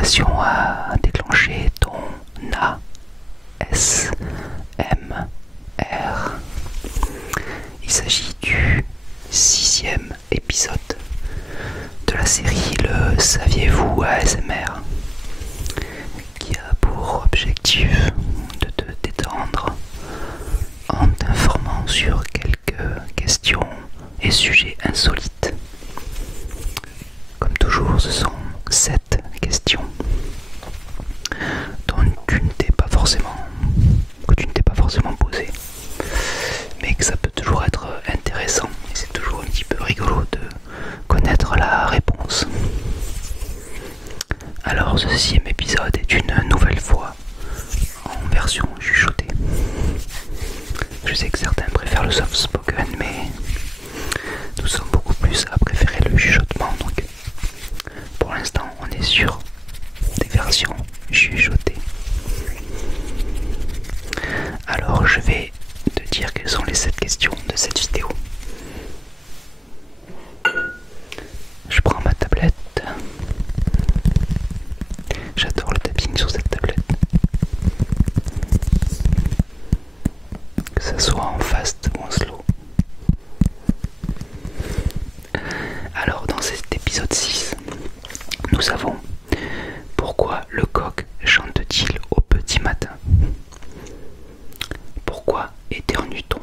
vocation à déclencher ton ASMR. Il s'agit du 6e épisode de la série Le Saviez-vous ASMR, qui a pour objectif de te détendre en t'informant sur quelques questions et sujets insolites. Comme toujours, ce sont 7 questions dont que tu ne t'es pas forcément posé, mais que ça peut toujours être intéressant et c'est toujours un petit peu rigolo de connaître la réponse. Alors, ce 6e épisode est une nouvelle fois en version chuchotée. Je sais que certains préfèrent le soft spoken, mais nous sommes beaucoup plus à préférer le chuchotement, donc pour l'instant on est sur des versions chuchotées. Alors je vais te dire quelles sont les 7 questions de cette vidéo. Je prends ma tablette. J'adore le tapping sur cette tablette. Que ça soit en fast ou en slow. Alors dans cet épisode 6, nous savons pourquoi le coq chante-t-il au petit matin. Pourquoi éternue-t-on?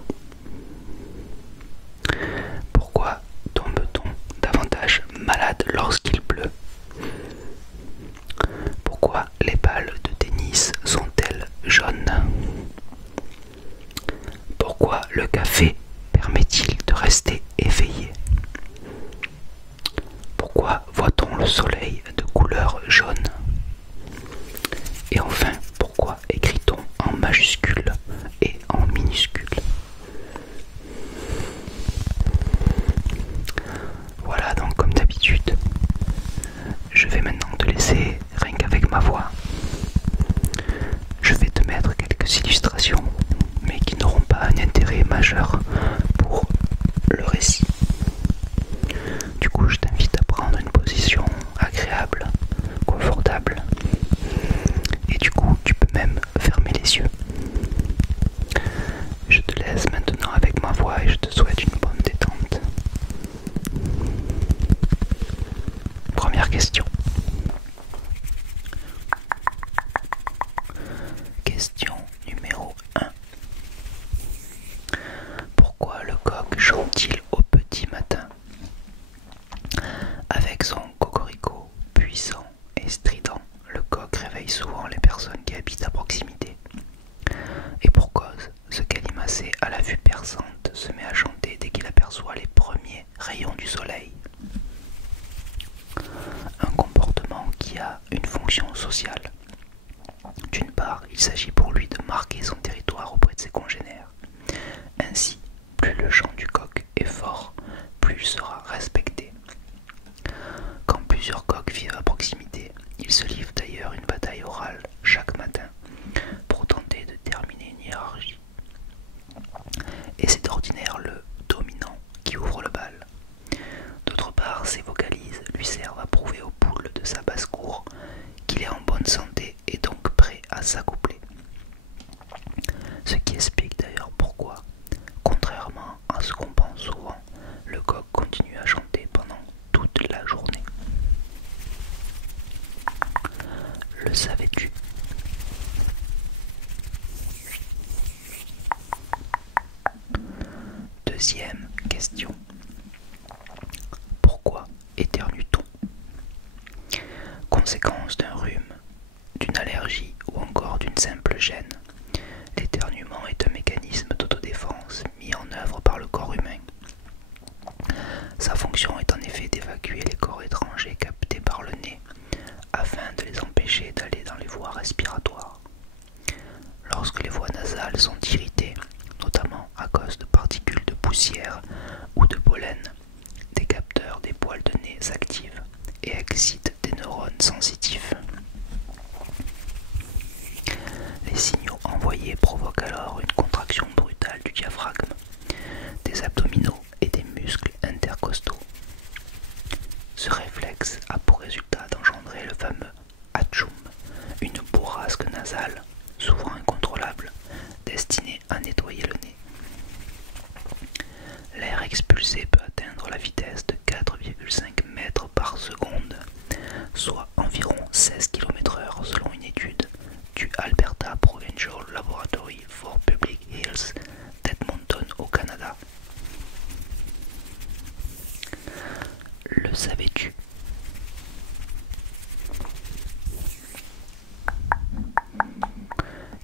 Pourquoi tombe-t-on davantage malade lorsqu'il pleut? Pourquoi les balles de tennis sont-elles jaunes? Pourquoi le café permet-il de rester éveillé? Pourquoi voit-on le soleil de couleur jaune? Et enfin, pourquoi écrit-on en majuscule et en minuscule? Voilà, donc comme d'habitude, je vais maintenant te laisser rien qu'avec ma voix. Je vais te mettre quelques illustrations, mais qui n'auront pas un intérêt majeur pour le récit. Du coup, je t'invite à prendre une position agréable, confortable, et du coup, tu peux même fermer les yeux. Je te laisse maintenant avec ma voix et je te souhaite une bonne détente. Première question. Question numéro 1. Pourquoi le coq chante-t-il au petit matin? Avec son cocorico puissant et strident, le coq réveille souvent les personnes qui habitent à proximité. Et pour cause, ce calimacé à la vue perçante se met à chanter dès qu'il aperçoit les premiers rayons du soleil. Un comportement qui a une fonction sociale. D'une part, il s'agit pour lui de marquer son territoire auprès de ses congénères. Ainsi, plus le chant du coq est fort, plus il sera respecté. Quand plusieurs coqs vivent à proximité, ils se livrent d'ailleurs une bataille orale chaque matin pour tenter de terminer une hiérarchie. Et c'est d'ordinaire le dominant qui ouvre le bal. D'autre part, ces vocalises lui servent à prouver aux poules de sa basse-cour qu'il est en bonne santé et donc prêt à s'accoupler. Ce qui explique d'ailleurs pourquoi, contrairement à ce qu'on pense souvent, le coq continue à chanter pendant toute la journée. Le savais-tu? Deuxième question. Pourquoi éternue-t-on? Conséquence d'un rhume, d'une allergie ou encore d'une simple gêne, l'éternuement est un mécanisme d'autodéfense mis en œuvre par le corps humain. Sa fonction est en effet d'évacuer les corps étrangers captés par le nez afin de les empêcher d'aller dans les voies respiratoires. Lorsque les voies nasales sont irritées, notamment à cause de particules de poussière ou de pollen, des capteurs des poils de nez s'activent et excitent des neurones sensitifs. Les signaux envoyés provoquent alors une contraction brutale du diaphragme, des abdominaux et des muscles intercostaux. Ce réflexe a pour résultat d'engendrer le fameux Hatchoum, une bourrasque nasale, souvent incontrôlable, destinée à nettoyer le nez. L'air expulsé peut atteindre la vitesse de 4,5 mètres par seconde, soit environ 16 km/h selon une étude du Alberta Provincial Laboratory for Public Health d'Edmonton au Canada. Le savais-tu?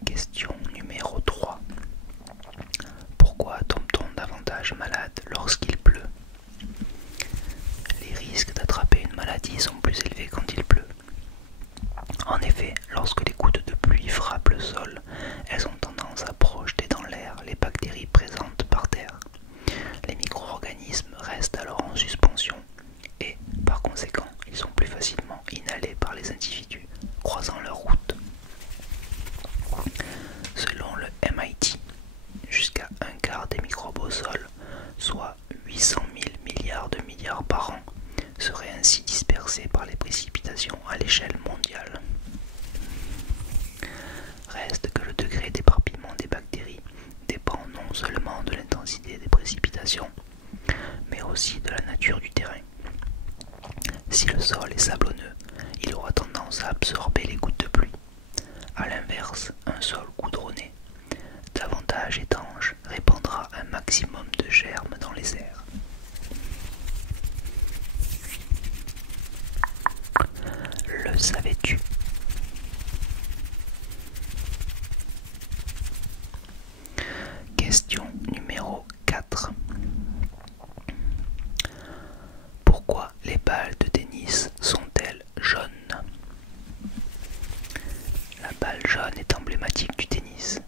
Question numéro 3. Pourquoi tombe-t-on davantage malade lorsqu'il pleut? Les risques d'attraper une maladie sont plus élevés quand il pleut. En effet, lorsque les gouttes de pluie frappent le sol, elles ont tendance à projeter dans l'air les bactéries présentes par terre. Les micro-organismes restent alors en suspension et, par conséquent, ils sont plus facilement inhalés par les individus croisant leur route. Selon le MIT, jusqu'à un quart des microbes au sol, soit 800 000 milliards de milliards par an, seraient ainsi dispersés par les précipitations à l'échelle mondiale. Reste que le degré d'éparpillement des bactéries dépend non seulement de l'intensité des précipitations, mais aussi de la nature du terrain. Si le sol est sablonneux, il aura tendance à absorber les gouttes de pluie. A l'inverse, un sol goudronné, davantage étanche, répandra un maximum de germes dans les airs. Le savais-tu? Question numéro 4. Pourquoi les balles de tennis sont-elles jaunes? La balle jaune est emblématique du tennis,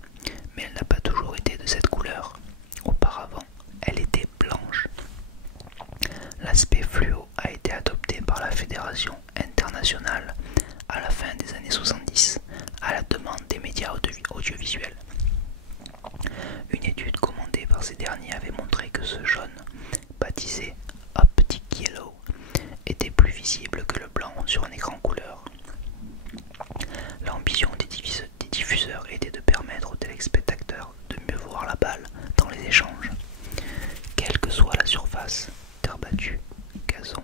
mais elle n'a pas toujours été de cette couleur. Auparavant, elle était blanche. L'aspect fluo a été adopté par la Fédération internationale à la fin des années 70 à la demande des médias audiovisuels. Une étude commandée par ces derniers avait montré que ce jaune, baptisé Optic Yellow, était plus visible que le blanc sur un écran couleur. L'ambition des diffuseurs était de permettre aux téléspectateurs de mieux voir la balle dans les échanges, quelle que soit la surface, terre battue, gazon,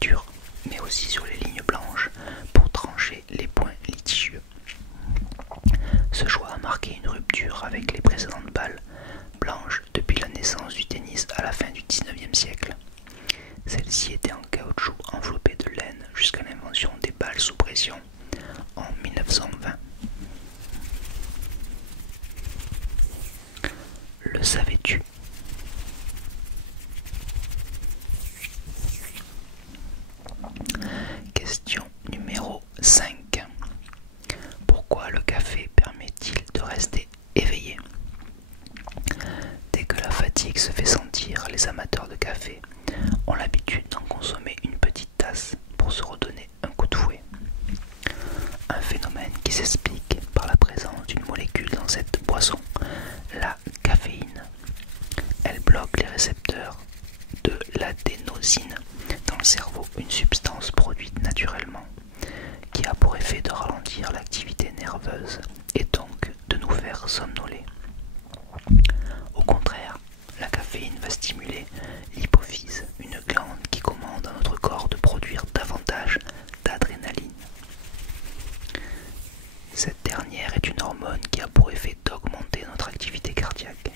dur, mais aussi sur les lignes blanches pour trancher les points litigieux. Ce choix a marqué une rupture avec les précédentes balles blanches depuis la naissance du tennis à la fin du XIXe siècle. Celles-ci étaient en caoutchouc enveloppé de laine jusqu'à l'invention des balles sous pression en 1920. Le savais-tu? Question numéro 5. Pourquoi le café permet-il de rester éveillé? Dès que la fatigue se fait sentir, les amateurs de café ont l'habitude d'en consommer une petite tasse pour se redonner un coup de fouet. Un phénomène qui s'explique par la présence d'une molécule dans cette boisson, la caféine. Elle bloque les récepteurs de l'adénosine dans le cerveau, une substance produite naturellement qui a pour effet de ralentir l'activité nerveuse et donc de nous faire somnoler. Au contraire, la caféine va stimuler l'hypophyse, une glande qui commande à notre corps de produire davantage d'adrénaline. Cette dernière est une hormone qui a pour effet d'augmenter notre activité cardiaque,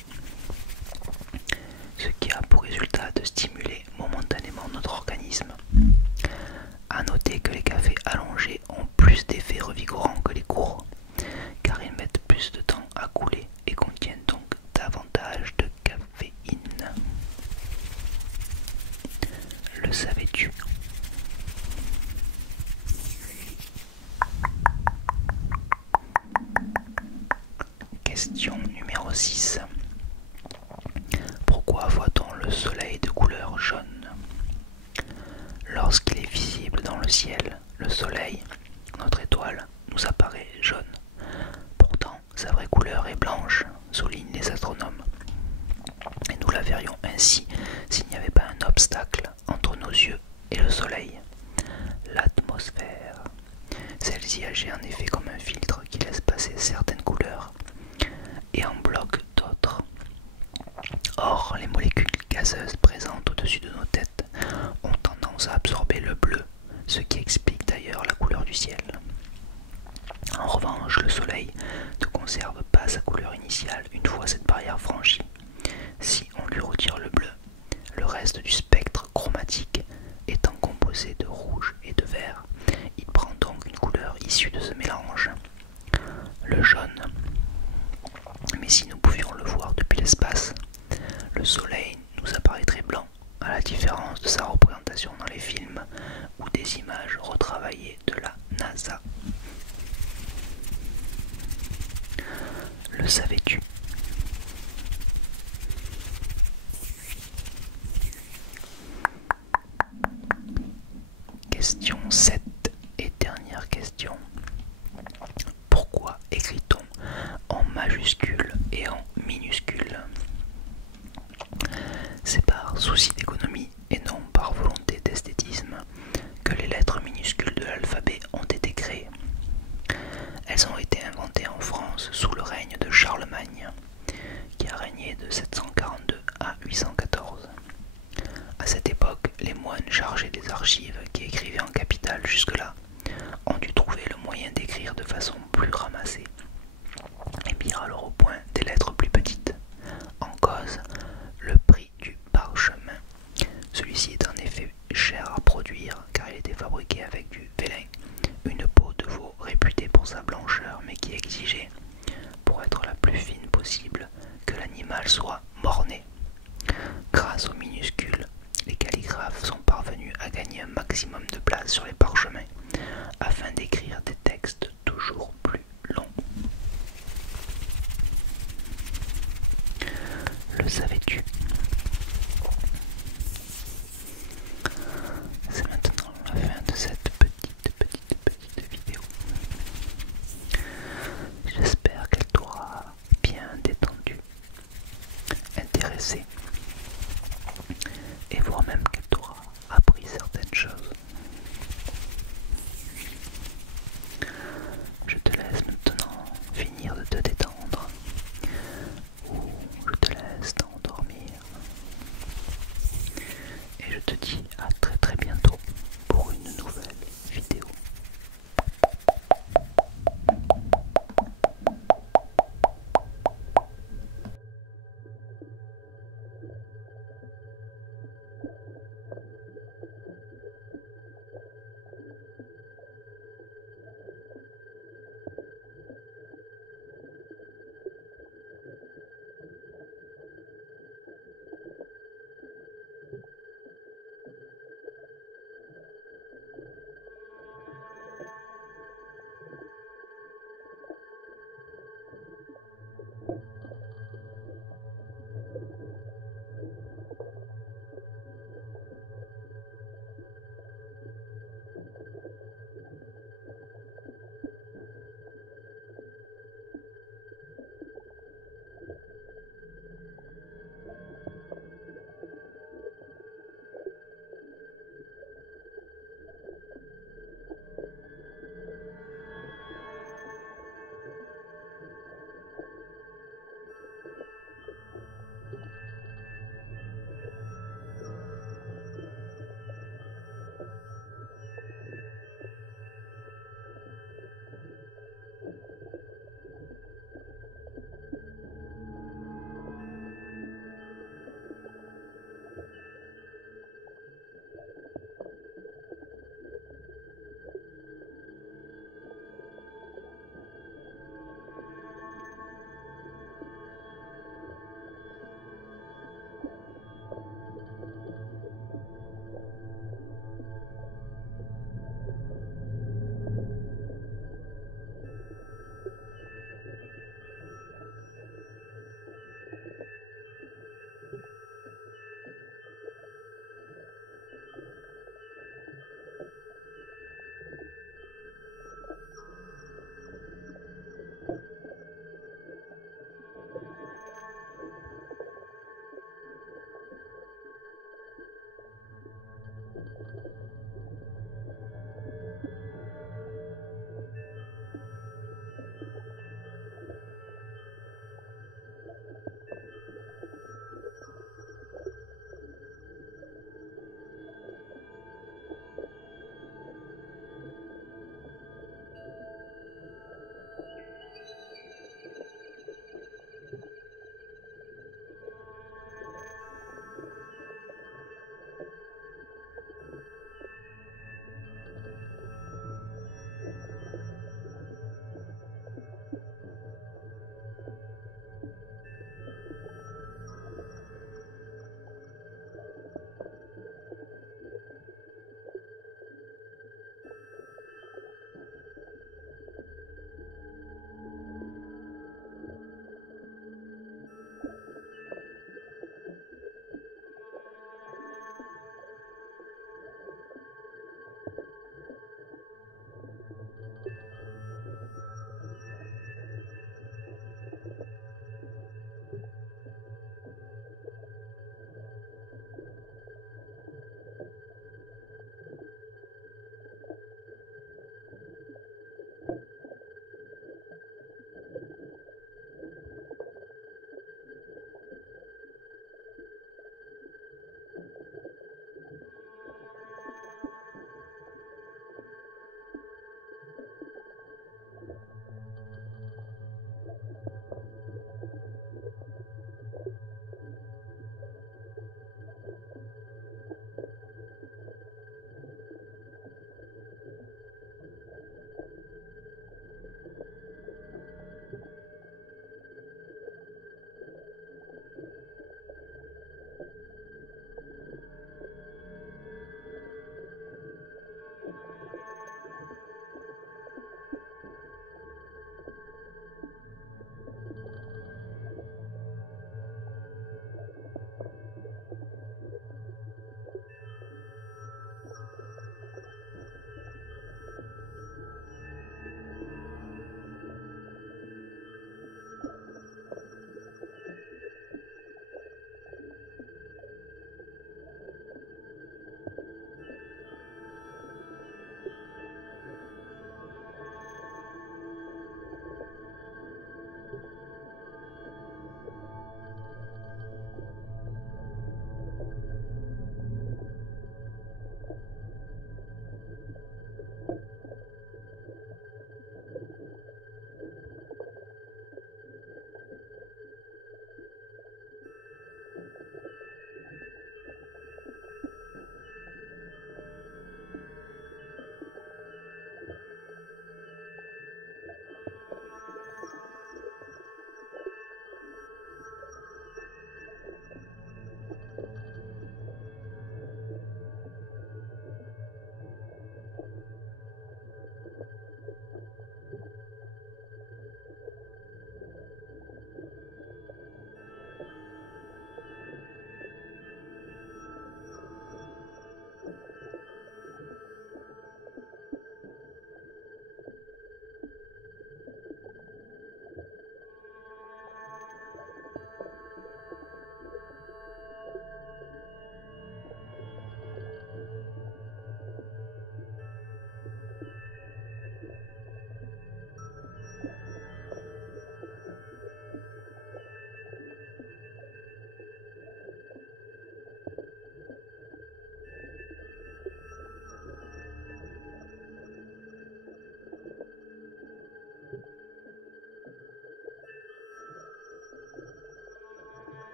ce qui a pour résultat de stimuler momentanément notre organisme. A noter que les cafés allongés ont plus d'effets revigorants que les courts, car ils mettent plus de temps à couler et contiennent donc davantage de caféine. Le savais-tu? Question numéro 6. Pourquoi voit-on le soleil de couleur jaune? Lorsqu'il est visible dans le ciel, le soleil, notre étoile, nous apparaît jaune. Pourtant, sa vraie couleur est blanche, soulignent les astronomes. Et nous la verrions ainsi s'il n'y avait pas un obstacle entre nos yeux et le soleil, l'atmosphère. Celle celle-ci agit en effet comme un filtre qui laisse passer certaines couleurs et en bloque d'autres. Or, les molécules gazeuses présentes au-dessus de nos têtes ont tendance à absorber le bleu, ce qui explique d'ailleurs la couleur du ciel. En revanche, le soleil ne conserve pas sa couleur initiale une fois cette barrière franchie. Si on lui retire le bleu, le reste du spectre chromatique étant composé de rouge et de vert, il prend donc une couleur issue de ce mélange, le jaune. Mais si nous pouvions le voir depuis l'espace, le soleil nous apparaîtrait blanc, à la différence de sa représentation dans les films ou des images retravaillées de la NASA. Le savais-tu? Question 7 et dernière question. Pourquoi écrit-on en majuscule et en minuscule? C'est par souci d'économie et non par volonté d'esthétisme que les lettres minuscules de l'alphabet ont été créées. Elles ont été inventées en France sous le règne de Charlemagne, qui a régné de 742 à 814. À cette époque, les moines chargés des archives qui écrivaient en capitale jusque-là ont dû trouver le moyen d'écrire de façon plus ramassée et mirent alors au point des lettres plus petites. En cause, le prix du parchemin. Celui-ci est en effet cher à produire car il était fabriqué avec du vélin, une peau de veau réputée pour sa blancheur mais qui exigeait, pour être la plus fine possible, que l'animal soit mort-né. Grâce aux minuscules, les calligraphes sont parvenus à gagner un maximum de place sur les parchemins afin d'écrire des